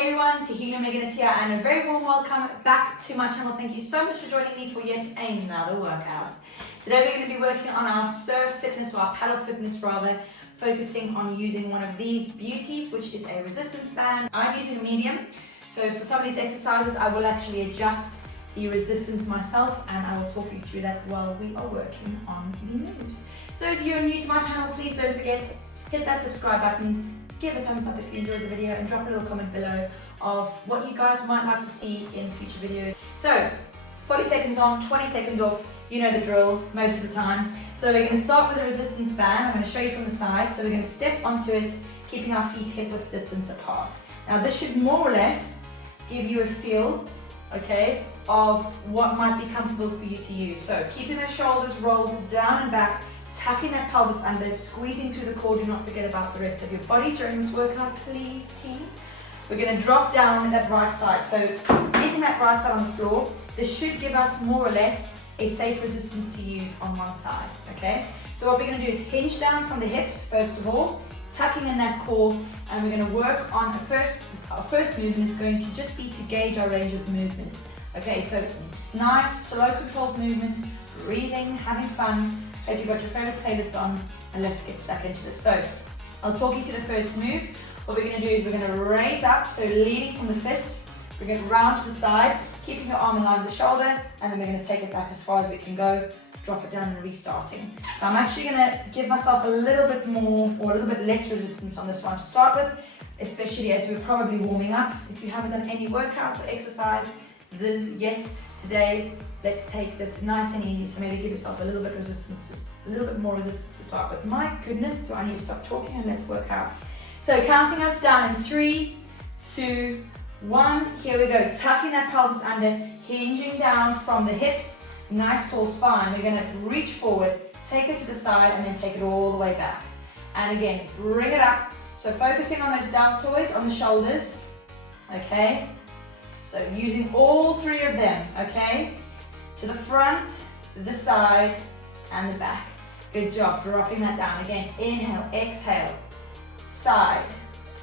Hey everyone, Tehillah McGuinness here, and a very warm welcome back to my channel. Thank you so much for joining me for yet another workout. Today we're going to be working on our surf fitness, or our paddle fitness rather, focusing on using one of these beauties, which is a resistance band. I'm using a medium, so for some of these exercises I will actually adjust the resistance myself, and I will talk you through that while we are working on the moves. So if you're new to my channel, please don't forget, hit that subscribe button, give a thumbs up if you enjoyed the video, and drop a little comment below of what you guys might like to see in future videos. So 40 seconds on, 20 seconds off, you know the drill most of the time. So we're going to start with a resistance band. I'm going to show you from the side. So we're going to step onto it, keeping our feet hip width distance apart. Now this should more or less give you a feel, okay, of what might be comfortable for you to use. So keeping the shoulders rolled down and back, tucking that pelvis under, squeezing through the core. Do not forget about the rest of your body during this workout, please, team. We're going to drop down on that right side. So leaving that right side on the floor, this should give us more or less a safe resistance to use on one side, okay? So what we're going to do is hinge down from the hips, first of all, tucking in that core, and we're going to work on our first movement is going to just be to gauge our range of movement. Okay, so it's nice, slow, controlled movements, breathing, having fun. Hope you've got your favorite playlist on, and let's get stuck into this. So I'll talk you through the first move. What we're going to do is we're going to raise up, so leading from the fist, we're going to round to the side, keeping the arm in line with the shoulder, and then we're going to take it back as far as we can go, drop it down and restarting. So I'm actually going to give myself a little bit more or a little bit less resistance on this one to start with, especially as we're probably warming up. If you haven't done any workouts or exercises yet today, let's take this nice and easy. So maybe give yourself a little bit resistance, just a little bit more resistance to start with. My goodness, do I need to stop talking and let's work out. So counting us down in 3, 2, 1. Here we go. Tucking that pelvis under, hinging down from the hips, nice tall spine. We're going to reach forward, take it to the side, and then take it all the way back. And again, bring it up. So focusing on those deltoids on the shoulders. Okay. So using all 3 of them. Okay. To the front, the side, and the back. Good job, dropping that down. Again, inhale, exhale, side,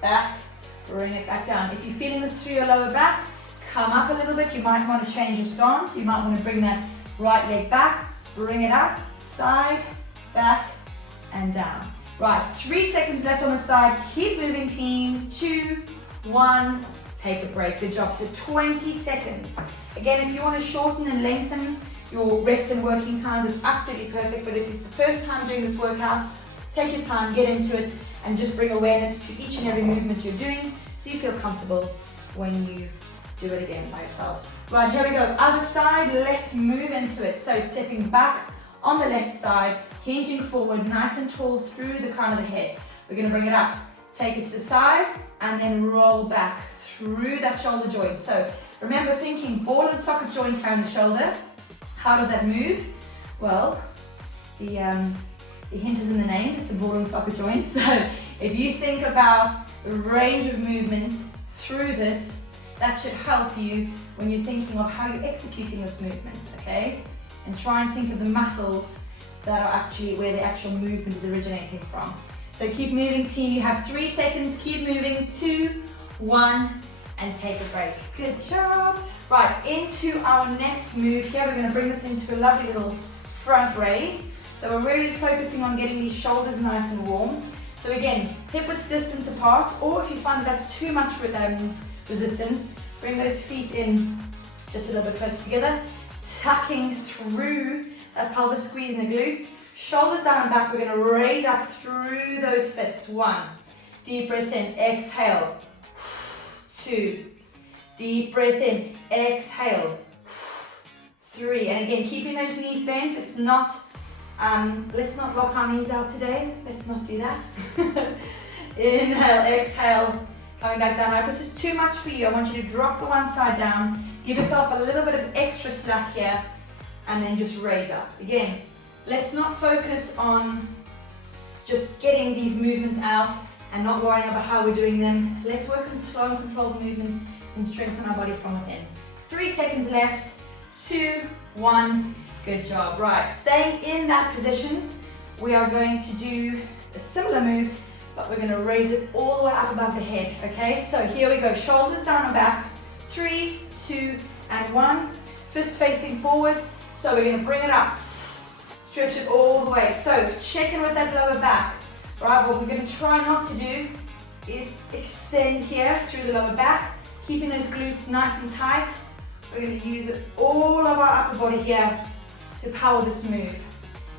back, bring it back down. If you're feeling this through your lower back, come up a little bit. You might want to change your stance. You might want to bring that right leg back, bring it up, side, back, and down. Right, 3 seconds left on the side. Keep moving, team. 2, 1, take a break. Good job. So 20 seconds. Again, if you want to shorten and lengthen your rest and working times, it's absolutely perfect. But if it's the first time doing this workout, take your time, get into it, and just bring awareness to each and every movement you're doing so you feel comfortable when you do it again by yourselves. Right, here we go. Other side, let's move into it. So stepping back on the left side, hinging forward, nice and tall through the crown of the head. We're going to bring it up, take it to the side, and then roll back through that shoulder joint. So remember, thinking ball and socket joints around the shoulder. How does that move? Well, the hint is in the name, it's a ball and socket joint. So if you think about the range of movement through this, that should help you when you're thinking of how you're executing this movement, okay? And try and think of the muscles that are actually where the actual movement is originating from. So keep moving, team. You have 3 seconds. Keep moving. 2, 1, and take a break. Good job. Right, into our next move here. We're going to bring this into a lovely little front raise. So we're really focusing on getting these shoulders nice and warm. So again, hip width distance apart, or if you find that's too much resistance, bring those feet in just a little bit closer together, tucking through that pelvis, squeezing the glutes, shoulders down and back. We're going to raise up through those fists. 1, deep breath in, exhale. 2, deep breath in, exhale. 3, and again, keeping those knees bent. It's not, let's not lock our knees out today. Let's not do that. Inhale, exhale, coming back down. Now, if this is too much for you, I want you to drop the one side down, give yourself a little bit of extra slack here, and then just raise up. Again, let's not focus on just getting these movements out and not worrying about how we're doing them. Let's work on slow and controlled movements and strengthen our body from within. 3 seconds left. 2, 1. Good job. Right, staying in that position, we are going to do a similar move, but we're gonna raise it all the way up above the head, okay? So here we go, shoulders down and back. 3, 2, and 1. Fist facing forwards. So we're gonna bring it up. Stretch it all the way. So check in with that lower back. Right, what we're gonna try not to do is extend here through the lower back, keeping those glutes nice and tight. We're gonna use all of our upper body here to power this move.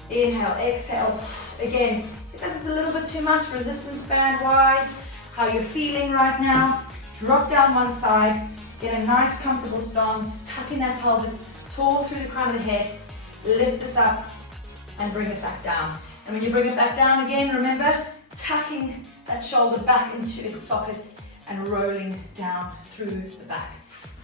Inhale, exhale. Again, if this is a little bit too much, resistance band wise, how you're feeling right now, drop down one side, get a nice comfortable stance, tucking that pelvis tall through the crown of the head, lift this up and bring it back down. And when you bring it back down again, remember, tucking that shoulder back into its socket and rolling down through the back.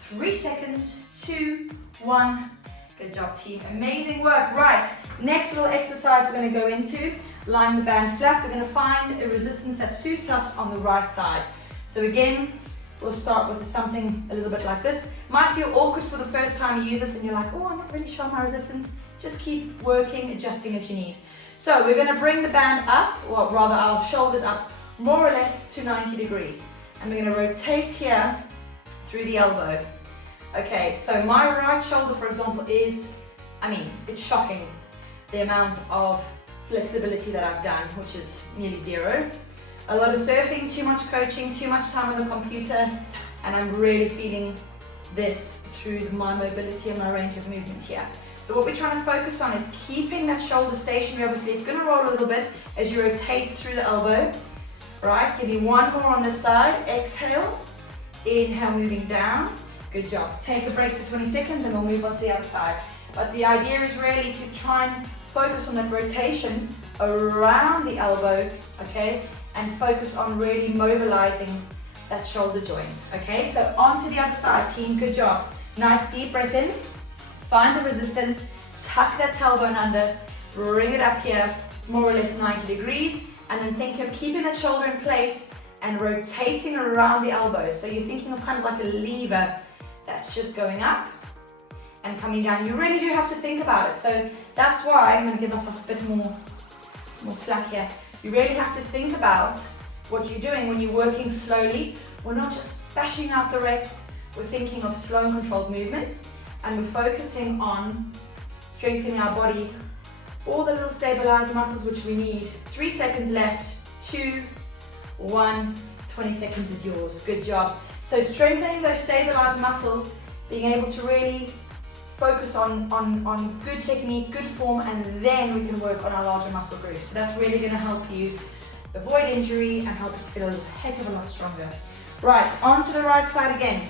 3 seconds, 2, 1. Good job, team. Amazing work. Right, next little exercise we're going to go into, lying the band flat. We're going to find a resistance that suits us on the right side. So again, we'll start with something a little bit like this. Might feel awkward for the first time you use this and you're like, oh, I'm not really sure my resistance. Just keep working, adjusting as you need. So we're going to bring the band up, or rather our shoulders up, more or less to 90 degrees. And we're going to rotate here through the elbow. Okay, so my right shoulder, for example, is, it's shocking the amount of flexibility that I've done, which is nearly 0. A lot of surfing, too much coaching, too much time on the computer, and I'm really feeling this through my mobility and my range of movement here. So what we're trying to focus on is keeping that shoulder stationary. Obviously, it's going to roll a little bit as you rotate through the elbow. Right, give me one more on this side. Exhale, inhale, moving down. Good job. Take a break for 20 seconds and we'll move on to the other side. But the idea is really to try and focus on that rotation around the elbow, okay? And focus on really mobilizing that shoulder joint, okay? So on to the other side, team, good job. Nice deep breath in, find the resistance, tuck that tailbone under, bring it up here, more or less 90 degrees, and then think of keeping that shoulder in place and rotating around the elbow. So you're thinking of kind of like a lever that's just going up and coming down. You really do have to think about it. So that's why I'm going to give myself a bit more slack here. You really have to think about what you're doing when you're working slowly. We're not just bashing out the reps. We're thinking of slow and controlled movements, and we're focusing on strengthening our body, all the little stabilizer muscles which we need. 3 seconds left, 2, 1, 20 seconds is yours. Good job. So strengthening those stabilizer muscles, being able to really focus on good technique, good form, and then we can work on our larger muscle groups. So that's really going to help you avoid injury and help you to feel a heck of a lot stronger. Right, onto the right side again.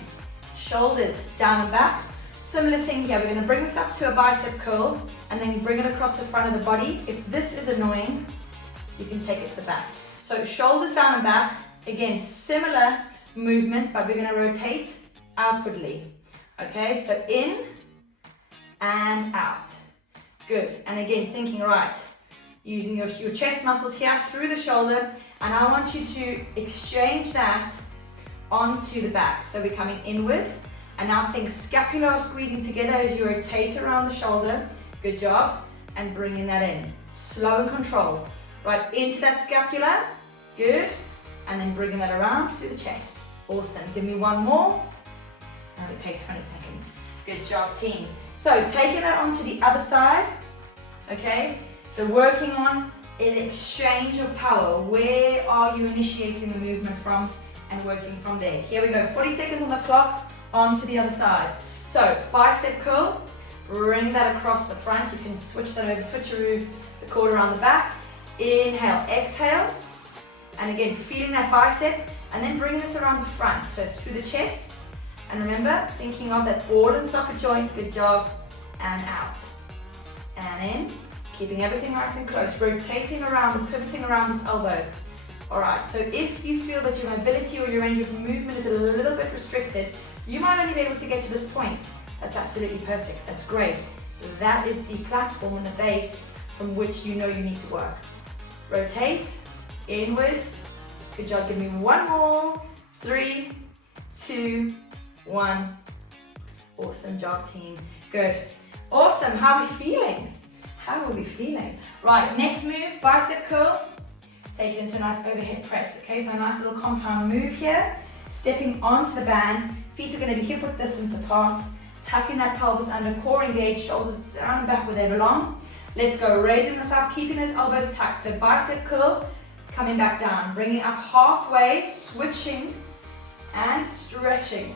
Shoulders down and back. Similar thing here. We're going to bring this up to a bicep curl and then bring it across the front of the body. If this is annoying, you can take it to the back. So shoulders down and back. Again, similar movement, but we're going to rotate outwardly. Okay, so in and out. Good. And again, thinking right, using your chest muscles here through the shoulder, and I want you to exchange that onto the back. So we're coming inward, and now think scapula are squeezing together as you rotate around the shoulder. Good job. And bringing that in. Slow and controlled. Right, into that scapula. Good. And then bringing that around through the chest. Awesome. Give me one more. And we take 20 seconds. Good job, team. So taking that onto the other side. Okay. So working on an exchange of power. Where are you initiating the movement from? And working from there. Here we go. 40 seconds on the clock. On to the other side. So bicep curl. Bring that across the front. You can switch that over, switcheroo the cord around the back. Inhale, exhale. And again, feeling that bicep. And then bringing this around the front. So through the chest. And remember, thinking of that ball and socket joint. Good job. And out. And in. Keeping everything nice and close. Rotating around and pivoting around this elbow. Alright, so if you feel that your mobility or your range of movement is a little bit restricted, you might only be able to get to this point. That's absolutely perfect. That's great. That is the platform and the base from which you know you need to work. Rotate, inwards. Good job. Give me one more. 3, 2, 1. Awesome job, team. Good. Awesome. How are we feeling? How are we feeling? Right, next move, bicep curl. take it into a nice overhead press. Okay, so a nice little compound move here. Stepping onto the band, feet are going to be hip width distance apart. Tucking that pelvis under, core engaged, shoulders down and back where they belong. Let's go, raising this up, keeping those elbows tucked. So bicep curl, coming back down, bringing up halfway, switching and stretching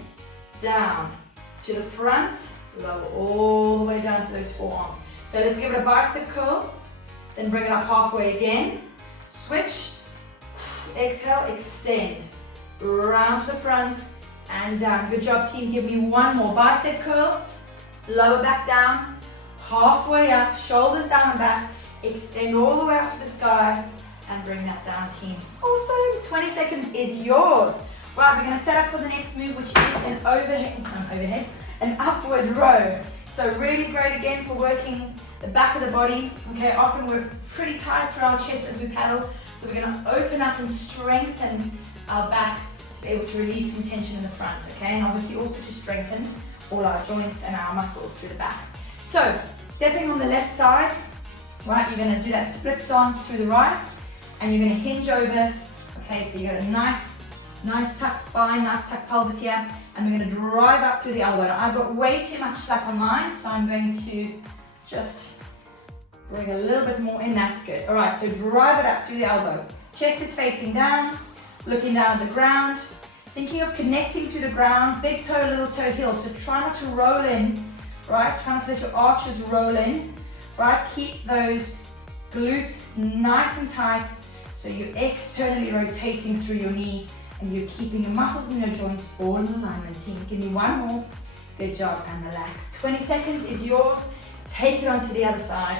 down to the front, lower all the way down to those forearms. So let's give it a bicep curl, then bring it up halfway again, switch, exhale, extend, round to the front and down. Good job, team. Give me one more bicep curl, lower back down, halfway up, shoulders down and back, extend all the way up to the sky and bring that down, team. Awesome, 20 seconds is yours. Right, we're going to set up for the next move, which is an upward row. So really great again for working the back of the body. Okay, often we're pretty tight through our chest as we paddle, so we're going to open up and strengthen our backs to be able to release some tension in the front, okay, and obviously also to strengthen all our joints and our muscles through the back. So, stepping on the left side, right, you're going to do that split stance through the right, and you're going to hinge over, okay, so you got a nice tucked spine, nice tucked pelvis here, and we're going to drive up through the elbow. Now, I've got way too much slack on mine, so I'm going to just bring a little bit more in. That's good. All right, so drive it up through the elbow. Chest is facing down, looking down at the ground, thinking of connecting through the ground, big toe, little toe, heel. So try not to roll in, right? Try not to let your arches roll in, right? Keep those glutes nice and tight so you're externally rotating through your knee and you're keeping your muscles and your joints all in alignment, team. Give me one more. Good job, and relax. 20 seconds is yours. Take it onto the other side.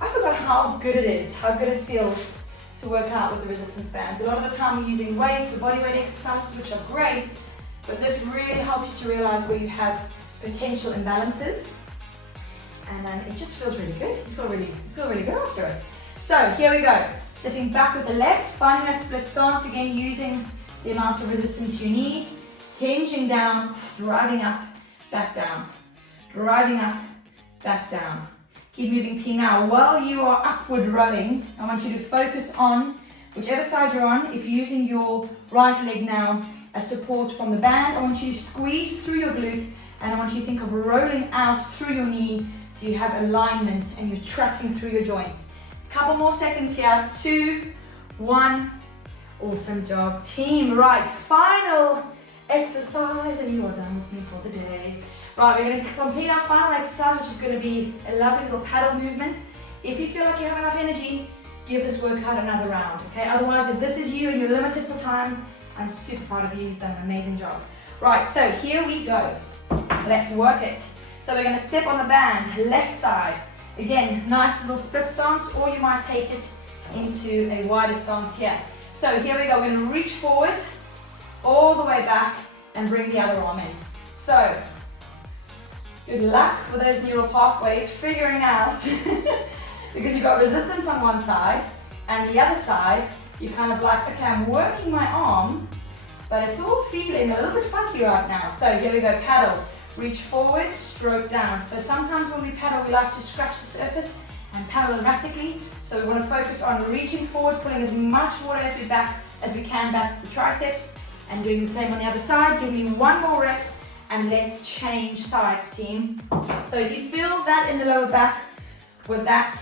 I forgot how good it is, how good it feels to work out with the resistance bands. A lot of the time we're using weights or body weight exercises, which are great, but this really helps you to realize where you have potential imbalances, and it just feels really good. You feel really good after it. So here we go. Stepping back with the left, finding that split stance again, using the amount of resistance you need, hinging down, driving up, back down, driving up, back down. Keep moving, team. Now, while you are upward rowing, I want you to focus on whichever side you're on. If you're using your right leg now as support from the band, I want you to squeeze through your glute, and I want you to think of rolling out through your knee so you have alignment and you're tracking through your joints. Couple more seconds here. 2, 1. Awesome job, team. Right, final exercise, and you are done with me for the day. Right, we're going to complete our final exercise, which is going to be a lovely little paddle movement. If you feel like you have enough energy, give this workout another round, okay? Otherwise, if this is you and you're limited for time, I'm super proud of you. You've done an amazing job. Right, so here we go. Let's work it. So we're going to step on the band, left side. Again, nice little split stance, or you might take it into a wider stance here. So here we go. We're going to reach forward, all the way back, and bring the other arm in. So, good luck with those neural pathways, figuring out, because you've got resistance on one side, and the other side, you're kind of like, okay, I'm working my arm, but it's all feeling a little bit funky right now. So here we go, paddle, reach forward, stroke down. So sometimes when we paddle, we like to scratch the surface and paddle erratically. So we want to focus on reaching forward, pulling as much water as we can back the triceps, and doing the same on the other side. Give me one more rep, and let's change sides, team. So if you feel that in the lower back with that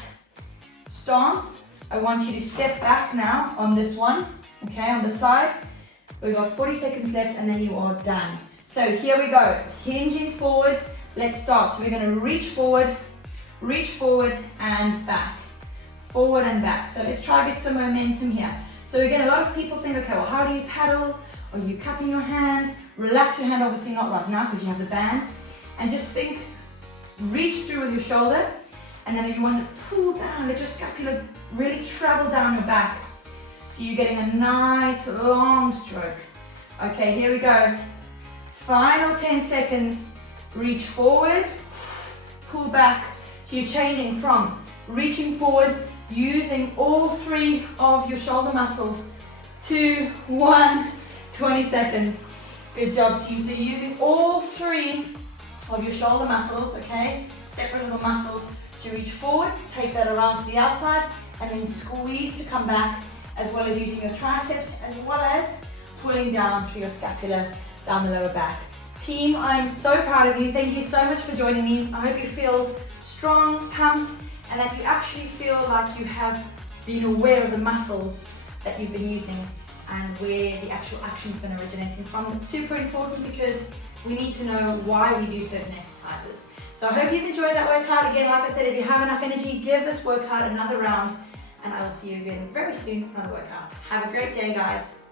stance, I want you to step back now on this one, okay, on the side. We've got 40 seconds left, and then you are done. So here we go, hinging forward. Let's start. So we're going to reach forward and back, forward and back. So let's try to get some momentum here. So again, a lot of people think, okay, well, how do you paddle? Are you cupping your hands? Relax your hand, obviously not right now because you have the band. And just think, reach through with your shoulder, and then you want to pull down, let your scapula really travel down your back. So you're getting a nice long stroke. Okay, here we go. Final 10 seconds. Reach forward, pull back. So you're changing from reaching forward, using all 3 of your shoulder muscles. 2, 1, 20 seconds. Good job, team. So you're using all 3 of your shoulder muscles, okay? Separate little muscles to reach forward, take that around to the outside, and then squeeze to come back as well as using your triceps, as well as pulling down through your scapula, down the lower back. Team, I'm so proud of you. Thank you so much for joining me. I hope you feel strong, pumped, and that you actually feel like you have been aware of the muscles that you've been using and where the actual action's been originating from. It's super important because we need to know why we do certain exercises. So I hope you've enjoyed that workout. Again, like I said, if you have enough energy, give this workout another round, and I will see you again very soon for another workout. Have a great day, guys.